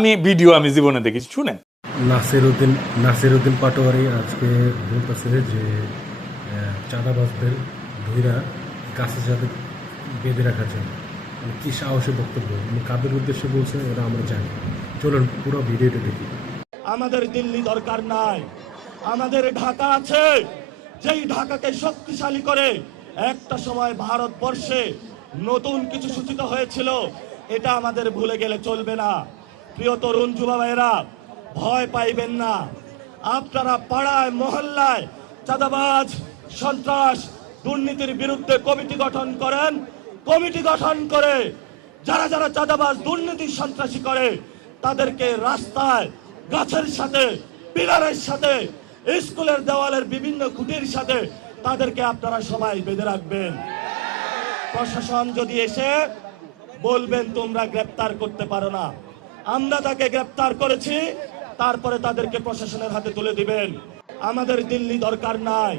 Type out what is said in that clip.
আমি ভিডিও আমি জীবনে দেখেছি, শুনেন। নাসিরউদ্দিন পাটোয়ারি আজকে বলতেছে যে চাঁদাবাজদের ধইরা গাছের সাথে বেঁধে রাখা যায়। মানে কি সাহসী বক্তব্য, কাদের উদ্দেশ্যে বলছে ওরা আমরা জানি। চলুন পুরো ভিডিওটা দেখি। আমাদের দিল্লি দরকার নাই, আমাদের ঢাকা আছে, যেই ঢাকাকে শক্তিশালী করে একটা সময় ভারতবর্ষে নতুন কিছু সূচিত হয়েছিল, এটা আমাদের ভুলে গেলে চলবে না। প্রিয় তরুণ যুবা ভাইয়েরা, ভয় পাইবেন না। আপনারা পাড়ায় মহল্লায় চাঁদাবাজ, সন্ত্রাস, দুর্নীতির বিরুদ্ধে কমিটি গঠন করেন। কমিটি গঠন করে যারা যারা চাঁদাবাজ, দুর্নীতি, সন্ত্রাসী করে তাদেরকে রাস্তায় গাছের সাথে, পিলারের সাথে, স্কুলের দেওয়ালের বিভিন্ন খুঁটির সাথে তাদেরকে আপনারা সবাই বেঁধে রাখবেন। প্রশাসন যদি এসে বলবেন তোমরা গ্রেপ্তার করতে পারো না, আমরা তাকে গ্রেপ্তার করেছি, তারপরে তাদেরকে প্রশাসনের হাতে তুলে দিবেন। আমাদের দিল্লি দরকার নাই।